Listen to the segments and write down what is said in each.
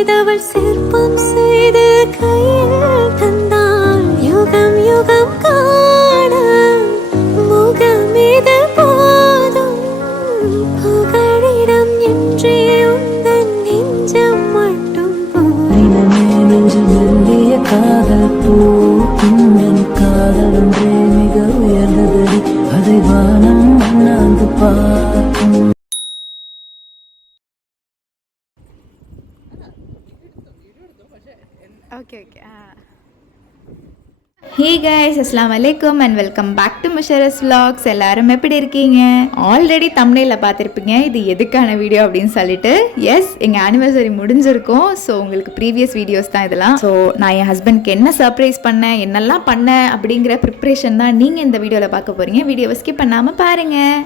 செய்தவள் சிற்பம் செய்து கையில் தந்தாள் யுகம் யுகம் காண முகமிது போதும் புகழிடம் என்றே உந்தன் நெஞ்சம் மட்டும் மெல்லிய காதல் பூ காதல் ஒன்றே மிக உயர்ந்தது அதை வானம் அண்ணாந்து பார்க்கும். ஹே கைஸ், அஸ்ஸலாமு அலைக்கும் and welcome back to Musharas vlogs. எல்லாரும் எப்படி இருக்கீங்க? ஆல்ரெடி தம்ப்நெயிலில் பார்த்துருப்பீங்க இது எதுக்கான வீடியோ அப்படின்னு சொல்லிட்டு. எஸ், எங்கள் ஆனிவர்சரி முடிஞ்சிருக்கும். ஸோ உங்களுக்கு ப்ரீவியஸ் வீடியோஸ் தான் இதெல்லாம். ஸோ நான் என் ஹஸ்பண்ட்க்கு என்ன சர்ப்ரைஸ் பண்ணேன், என்னெல்லாம் பண்ணேன் அப்படிங்கிற ப்ரிப்ரேஷன் தான் நீங்கள் இந்த வீடியோவில் பார்க்க போகிறீங்க. வீடியோவை ஸ்கிப் பண்ணாமல் பாருங்கள்.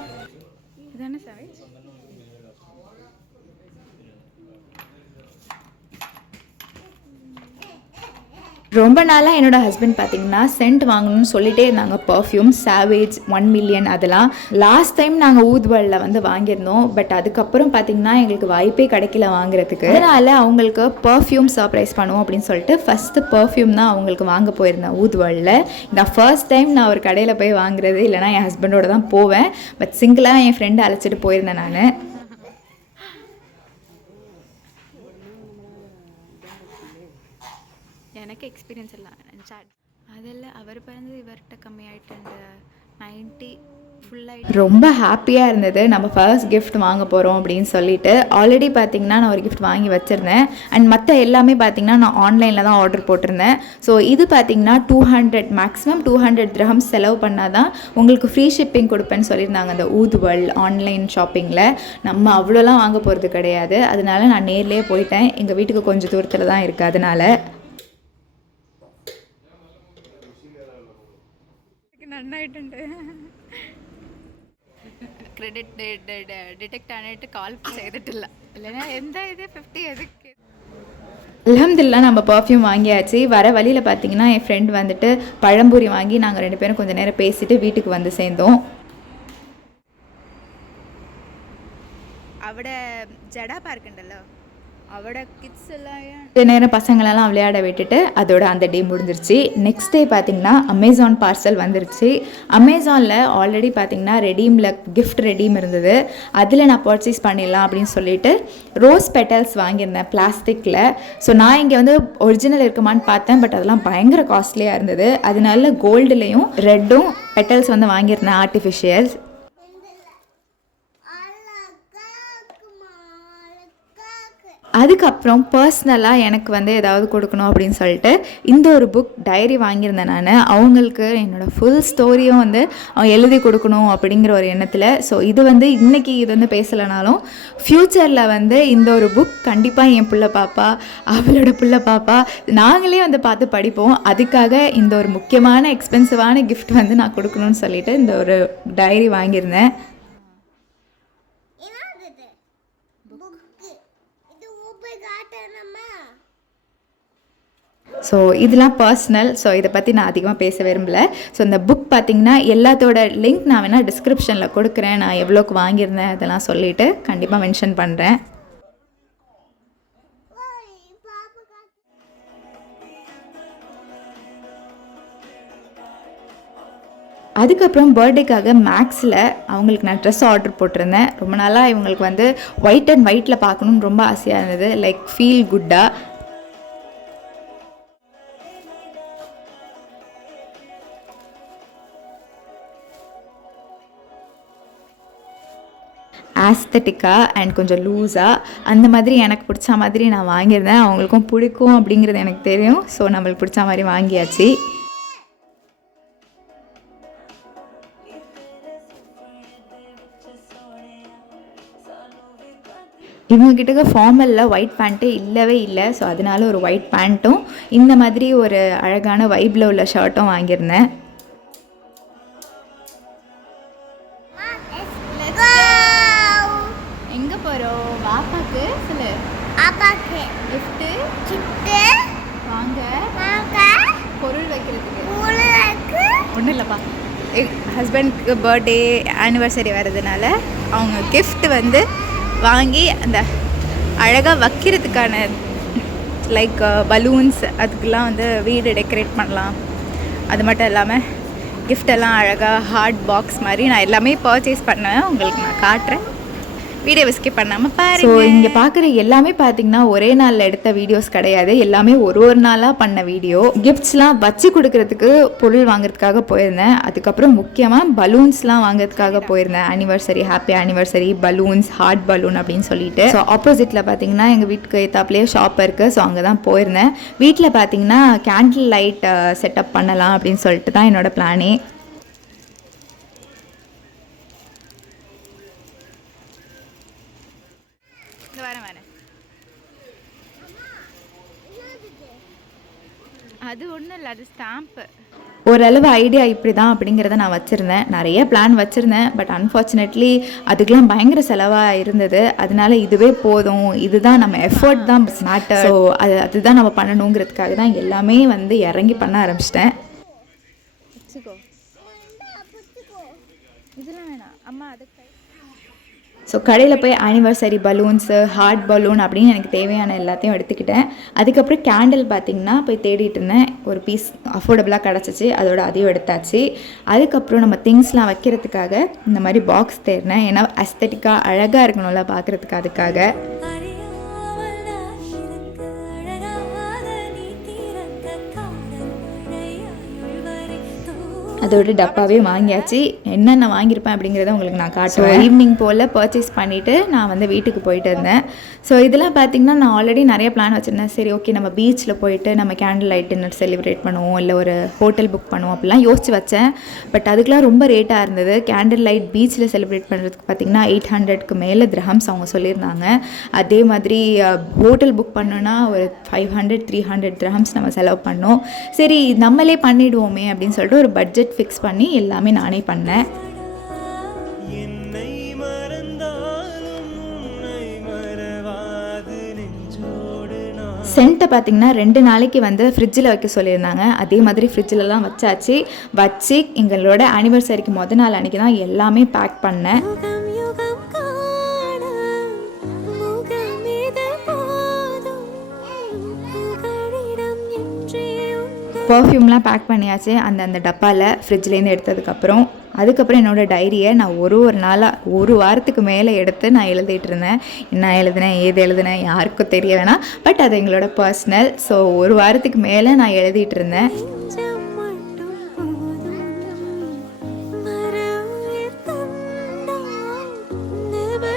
ரொம்ப நாளாக என்னோடய ஹஸ்பண்ட் பார்த்திங்கன்னா சென்ட் வாங்கணும்னு சொல்லிகிட்டே இருந்தாங்க. பர்ஃப்யூம் சாவேஜ் 1 மில்லியன் அதெல்லாம் லாஸ்ட் டைம் நாங்கள் ஊத்வலில் வந்து வாங்கியிருந்தோம். பட் அதுக்கப்புறம் பார்த்திங்கன்னா எங்களுக்கு வாய்ப்பே கிடைக்கல வாங்குறதுக்கு. அதனால் அவங்களுக்கு பர்ஃப்யூம் சர்ப்ரைஸ் பண்ணுவோம் அப்படின்னு சொல்லிட்டு ஃபஸ்ட்டு பர்ஃப்யூம் தான் அவங்களுக்கு வாங்க போயிருந்தேன் ஊத்வலில். இந்த ஃபர்ஸ்ட் டைம் நான் ஒரு கடையில் போய் வாங்குறது, இல்லைனா என் ஹஸ்பண்டோட தான் போவேன். பட் சிங்கிளாக என் ஃப்ரெண்டு அழைச்சிட்டு போயிருந்தேன் நான். எனக்கு எக்ஸ்பீரியன்ஸ் எல்லாம் அதில் அவர் பிறந்து இவர்கிட்ட கம்மியாயிட்டு 90 ஃபுல்லாக ரொம்ப ஹாப்பியாக இருந்தது. நம்ம ஃபர்ஸ்ட் கிஃப்ட் வாங்க போகிறோம் அப்படின்னு சொல்லிட்டு. ஆல்ரெடி பார்த்திங்கன்னா நான் ஒரு கிஃப்ட் வாங்கி வச்சுருந்தேன். அண்ட் மற்ற எல்லாமே பார்த்திங்கன்னா நான் ஆன்லைனில் தான் ஆர்டர் போட்டிருந்தேன். ஸோ இது பார்த்திங்கன்னா 200 மேக்ஸிமம் 200 திரஹம்ஸ் செலவு பண்ணால் தான் உங்களுக்கு ஃப்ரீ ஷிப்பிங் கொடுப்பேன்னு சொல்லியிருந்தாங்க அந்த ஊதுவல் ஆன்லைன் ஷாப்பிங்கில். நம்ம அவ்வளோலாம் வாங்க போகிறது கிடையாது. அதனால நான் நேர்லேயே போயிட்டேன். எங்கள் வீட்டுக்கு கொஞ்சம் தூரத்தில் தான் இருக்குது. அதனால் നന്നായിട്ടുണ്ട്. ക്രെഡിറ്റ് ഡിറ്റക്റ്റ് ആയിട്ട് കാൾ ചെയ്തിട്ടില്ല. இல்லைனா எந்த இது 50 எதுக்கு. அல்ஹம்துலில்லாஹ் நம்ம பர்ஃப்யூம் வாங்கியாச்சு. வர வழியில் பார்த்தீங்கன்னா என் ஃப்ரெண்ட் வந்துட்டு பழம்பூரி வாங்கி நாங்கள் 2 பேரும் கொஞ்சம் நேரம் பேசிட்டு வீட்டுக்கு வந்து சேர்ந்தோம். അവിടെ ஜடா பார்க் உண்டല്ലോ, அவட கிட்ஸ் எல்லாம் நேரம் பசங்களெல்லாம் விளையாட விட்டுட்டு அதோட அந்த டே முடிஞ்சிருச்சு. நெக்ஸ்ட் டே பார்த்திங்கன்னா அமேசான் பார்சல் வந்துருச்சு. அமேசானில் ஆல்ரெடி பார்த்திங்கன்னா ரெடீமில் கிஃப்ட் ரெடீம் இருந்தது. அதில் நான் பர்ச்சேஸ் பண்ணிடலாம் அப்படின்னு சொல்லிட்டு ரோஸ் பெட்டல்ஸ் வாங்கியிருந்தேன் பிளாஸ்டிக்கில். ஸோ நான் இங்கே வந்து ஒரிஜினல் இருக்குமான்னு பார்த்தேன். பட் அதெல்லாம் பயங்கர காஸ்ட்லியாக இருந்தது. அதனால கோல்டுலேயும் ரெட்டும் பெட்டல்ஸ் வந்து வாங்கியிருந்தேன் ஆர்டிஃபிஷியல். அதுக்கப்புறம் பர்சனலாக எனக்கு வந்து ஏதாவது கொடுக்கணும் அப்படின்னு சொல்லிட்டு இந்த ஒரு புக் டைரி வாங்கியிருந்தேன் நான். அவங்களுக்கு என்னோடய ஃபுல் ஸ்டோரியும் வந்து அவங்க எழுதி கொடுக்கணும் அப்படிங்கிற ஒரு எண்ணத்தில். ஸோ இது வந்து இன்றைக்கி இது வந்து பேசலைனாலும் ஃப்யூச்சரில் வந்து இந்த ஒரு புக் கண்டிப்பாக என் பிள்ளை பாப்பா, அவளோட பிள்ளை பாப்பா, நாங்களே வந்து பார்த்து படிப்போம். அதுக்காக இந்த ஒரு முக்கியமான எக்ஸ்பென்சிவான கிஃப்ட் வந்து நான் கொடுக்கணும்னு சொல்லிட்டு இந்த ஒரு டைரி வாங்கியிருந்தேன். ஸோ இதெல்லாம் பர்சனல். ஸோ இதை பற்றி நான் அதிகமாக பேச விரும்பலை. ஸோ இந்த புக் பார்த்திங்கன்னா எல்லாத்தோட லிங்க் நான் வேணால் டிஸ்கிரிப்ஷனில் கொடுக்குறேன். நான் எவ்வளோக்கு வாங்கியிருந்தேன் அதெல்லாம் சொல்லிவிட்டு கண்டிப்பாக மென்ஷன் பண்ணுறேன். அதுக்கப்புறம் பர்த்டேக்காக மேக்ஸில் அவங்களுக்கு நான் ட்ரெஸ் ஆர்டர் போட்டிருந்தேன். ரொம்ப நாளாக இவங்களுக்கு வந்து ஒயிட் அண்ட் ஒயிட்டில் பார்க்கணுன்னு ரொம்ப ஆசையாக இருந்தது. லைக் ஃபீல் குட்டாக. ஆஸ்தட்டிக்காக அண்ட் கொஞ்சம் லூஸாக அந்த மாதிரி எனக்கு பிடிச்ச மாதிரி நான் வாங்கியிருந்தேன். அவங்களுக்கும் பிடிக்கும் அப்படிங்கிறது எனக்கு தெரியும். ஸோ நம்மளுக்கு பிடிச்ச மாதிரி வாங்கியாச்சு. இவங்ககிட்ட ஃபார்மலில் ஒயிட் பேண்ட்டு இல்லவே இல்லை. ஸோ அதனால ஒரு ஒயிட் பேண்ட்டும் இந்த மாதிரி ஒரு அழகான வைப்பில் உள்ள ஷர்ட்டும் வாங்கியிருந்தேன். எங்கே போகிறோம்? வாப்பாக்கு சொல்லு. ஆப்பாக்கு கிஃப்ட்டு கிஃப்ட்டு வாங்க பொருள் வைக்கிறதுக்கு ஒன்றும் இல்லைப்பா. ஹஸ்பண்ட்க்கு பர்த்டே ஆனிவர்சரி வர்றதுனால அவங்க கிஃப்ட் வந்து வாங்கி அந்த அழகாக வைக்கிறதுக்கான லைக் பலூன்ஸ் அதுக்கெலாம் வந்து வீடு டெக்கரேட் பண்ணலாம். அது மட்டும் இல்லாமல் கிஃப்டெல்லாம் அழகாக ஹார்ட் பாக்ஸ் மாதிரி நான் எல்லாமே பர்ச்சேஸ் பண்ணேன். உங்களுக்கு நான் காட்டுறேன், வீடியோவை ஸ்கிப் பண்ணாமல் பாருங்க. ஸோ இங்கே பார்க்குற எல்லாமே பார்த்தீங்கன்னா ஒரே நாளில் எடுத்த வீடியோஸ் கிடையாது, எல்லாமே ஒரு நாளாக பண்ண வீடியோ. கிஃப்ட்ஸ்லாம் வச்சு கொடுக்கறதுக்கு பொருள் வாங்குறதுக்காக போயிருந்தேன். அதுக்கப்புறம் முக்கியமாக பலூன்ஸ்லாம் வாங்குறதுக்காக போயிருந்தேன். Anniversary, happy anniversary balloons, heart balloon அப்படின்னு சொல்லிட்டு. ஸோ ஆப்போசிட்டில் பார்த்தீங்கன்னா எங்கள் வீட்டுக்கு ஏத்தாப்புலேயே ஷாப் இருக்குது. ஸோ அங்கே தான் போயிருந்தேன். வீட்டில் பார்த்தீங்கன்னா கேண்டில் லைட் செட்டப் பண்ணலாம் அப்படின்னு சொல்லிட்டு தான் என்னோட பிளானே. அது ஒன்றும் இல்லை, அது ஸ்டாம்ப்பு. ஓரளவு ஐடியா இப்படி தான் அப்படிங்கிறத நான் வச்சுருந்தேன். நிறைய பிளான் வச்சுருந்தேன், பட் அன்ஃபார்ச்சுனேட்லி அதுக்கெலாம் பயங்கர செலவாக இருந்தது. அதனால இதுவே போதும், இதுதான் நம்ம எஃபர்ட் தான் மேட்டர், ஸோ அதுதான் நம்ம பண்ணணுங்கிறதுக்காக தான் எல்லாமே வந்து இறங்கி பண்ண ஆரம்பிச்சிட்டேன். இதெல்லாம் வேணாம் அம்மா, அதுக்கு ஸோ கடையில் போய் ஆனிவர்சரி பலூன்ஸு, ஹார்ட் பலூன் அப்படின்னு எனக்கு தேவையான எல்லாத்தையும் எடுத்துக்கிட்டேன். அதுக்கப்புறம் கேண்டில் பார்த்திங்கன்னா போய் தேடிட்டு இருந்தேன். ஒரு பீஸ் அஃபோர்டபுளாக கிடச்சிச்சு, அதோட அதையும் எடுத்தாச்சு. அதுக்கப்புறம் நம்ம திங்ஸ்லாம் வைக்கிறதுக்காக இந்த மாதிரி பாக்ஸ் தேடினேன். ஏன்னா அஸ்தட்டிக்காக அழகாக இருக்கணும்ல பார்க்குறதுக்கு, அதுக்காக. அதோட டப்பாவே வாங்கியாச்சு. என்னென்ன வாங்கியிருப்பேன் அப்படிங்கிறத உங்களுக்கு நான் காட்டுவேன். ஈவினிங் போல் பர்ச்சேஸ் பண்ணிவிட்டு நான் வந்து வீட்டுக்கு போயிட்டு இருந்தேன். ஸோ இதெல்லாம் பார்த்திங்கன்னா நான் ஆல்ரெடி நிறைய பிளான் வச்சுருந்தேன். சரி ஓகே, நம்ம பீச்சில் போயிட்டு நம்ம கேண்டில் லைட் டின்னர் செலிப்ரேட் பண்ணுவோம், இல்லை ஒரு ஹோட்டல் புக் பண்ணுவோம் அப்படிலாம் யோசிச்சு வச்சேன். பட் அதுக்கெலாம் ரொம்ப ரேட்டாக இருந்தது. கேண்டில் லைட் பீச்சில் செலிப்ரேட் பண்ணுறதுக்கு பார்த்திங்கன்னா 800க்கு மேலே திரஹம்ஸ் அவங்க சொல்லியிருந்தாங்க. அதே மாதிரி ஹோட்டல் புக் பண்ணோன்னா ஒரு 500 300 திரஹம்ஸ் நம்ம செலவு பண்ணோம். சரி நம்மளே பண்ணிவிடுவோமே அப்படின்னு சொல்லிட்டு ஒரு பட்ஜெட் ஃபிக்ஸ் பண்ணி எல்லாமே நானே பண்ணேன். சென்ட்டை பார்த்திங்கன்னா 2 நாளைக்கு வந்து ஃப்ரிட்ஜில் வைக்க சொல்லியிருந்தாங்க. அதே மாதிரி ஃப்ரிட்ஜிலலாம் வச்சு எங்களோட ஆனிவர்சரிக்கு மொதல் நாள் அன்றைக்கி தான் எல்லாமே பேக் பண்ணேன். பர்ஃப்யூம்லாம் பேக் பண்ணியாச்சு அந்த டப்பாவில் ஃப்ரிட்ஜ்லேருந்து எடுத்ததுக்கப்புறம். அதுக்கப்புறம் என்னோடய டைரியை நான் ஒரு நாளாக ஒரு வாரத்துக்கு மேலே எடுத்து நான் எழுதிட்டு இருந்தேன். என்ன எழுதினேன், ஏது எழுதினேன் யாருக்கும் தெரிய வேணாம், பட் அது எங்களோட பர்சனல். ஸோ ஒரு வாரத்துக்கு மேலே நான் எழுதிட்டு இருந்தேன்.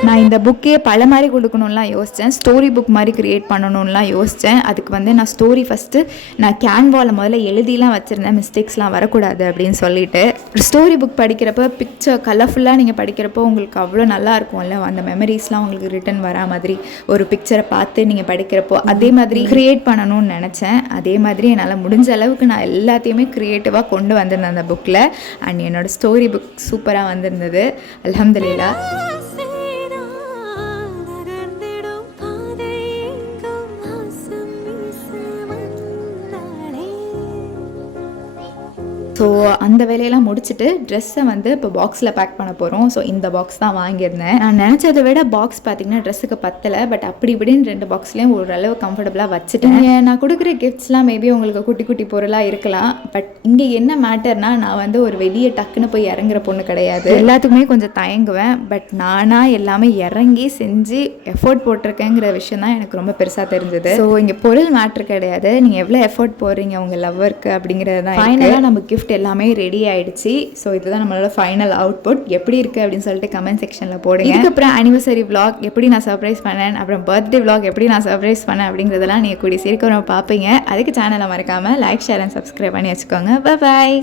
நான் இந்த புக்கே பல மாதிரி கொடுக்கணும்லாம் யோசித்தேன். ஸ்டோரி புக் மாதிரி க்ரியேட் பண்ணணும்லாம் யோசித்தேன். அதுக்கு வந்து நான் ஸ்டோரி ஃபஸ்ட்டு நான் கேன்வாவில் முதல்ல எழுதிலாம் வச்சுருந்தேன், மிஸ்டேக்ஸ்லாம் வரக்கூடாது அப்படின்னு சொல்லிட்டு. ஸ்டோரி புக் படிக்கிறப்போ பிக்சர் கலர்ஃபுல்லாக நீங்கள் படிக்கிறப்போ உங்களுக்கு அவ்வளோ நல்லா இருக்கும்ல, அந்த மெமரிஸ்லாம் உங்களுக்கு ரிட்டன் வரா மாதிரி ஒரு பிக்சரை பார்த்து நீங்கள் படிக்கிறப்போ அதே மாதிரி க்ரியேட் பண்ணணும்னு நினச்சேன். அதே மாதிரி என்னால் முடிஞ்ச அளவுக்கு நான் எல்லாத்தையுமே க்ரியேட்டிவாக கொண்டு வந்திருந்தேன் அந்த புக்கில். அண்ட் என்னோடய ஸ்டோரி புக் சூப்பராக வந்திருந்தது, அல்ஹம்துலில்லாஹ். ஸோ அந்த வேலையெல்லாம் முடிச்சுட்டு ட்ரெஸ்ஸை வந்து இப்போ பாக்ஸில் பேக் பண்ண போகிறோம். ஸோ இந்த பாக்ஸ் தான் வாங்கியிருந்தேன். நான் நினச்சதை விட பாக்ஸ் பார்த்திங்கன்னா ட்ரெஸ்ஸுக்கு பத்தலை, பட் அப்படி இப்படின்னு 2 பாக்ஸ்லேயும் ஓரளவு கம்ஃபர்டபுளாக வச்சுட்டேன். நான் கொடுக்குற கிஃப்ட்ஸ்லாம் மேபி உங்களுக்கு குட்டி குட்டி பொருளாக இருக்கலாம், பட் இங்கே என்ன மேட்டர்னா நான் வந்து ஒரு வெளியே டக்குன்னு போய் இறங்குற பொண்ணு கிடையாது. எல்லாத்துக்குமே கொஞ்சம் தயங்குவேன், பட் நானாக எல்லாமே இறங்கி செஞ்சு எஃபோர்ட் போட்டிருக்கேங்கிற விஷயம் தான் எனக்கு ரொம்ப பெருசாக தெரிஞ்சது. ஸோ இங்கே பொருள் மேட்ரு கிடையாது, நீங்கள் எவ்வளோ எஃபோர்ட் போடுறீங்க உங்கள் லவ்வருக்கு அப்படிங்கிறது தான். ஃபைனலாக நம்ம கிஃப்ட் எல்லாமே ரெடி ஆயிடுச்சு. ஸோ இதுதான் நம்மளோட ஃபைனல் அவுட்புட். எப்படி இருக்குது அப்படின்னு சொல்லிட்டு கமெண்ட் செக்ஷனில் போடுங்க. இதுக்கப்புறம் ஆனிவர்சரி விளாக் எப்படி நான் சர்ப்ரைஸ் பண்ணேன், அப்புறம் பர்த்டே விளாக் எப்படி நான் சர்ப்ரைஸ் பண்ணேன் அப்படிங்கிறதெல்லாம் நீங்கள் கூடிய சீக்கிரம் பார்ப்பீங்க. அதுக்கு சேனலை மறக்காமல் லைக், ஷேர் அண்ட் சப்ஸ்கிரைப் பண்ணி வச்சுக்கோங்க. பாய்.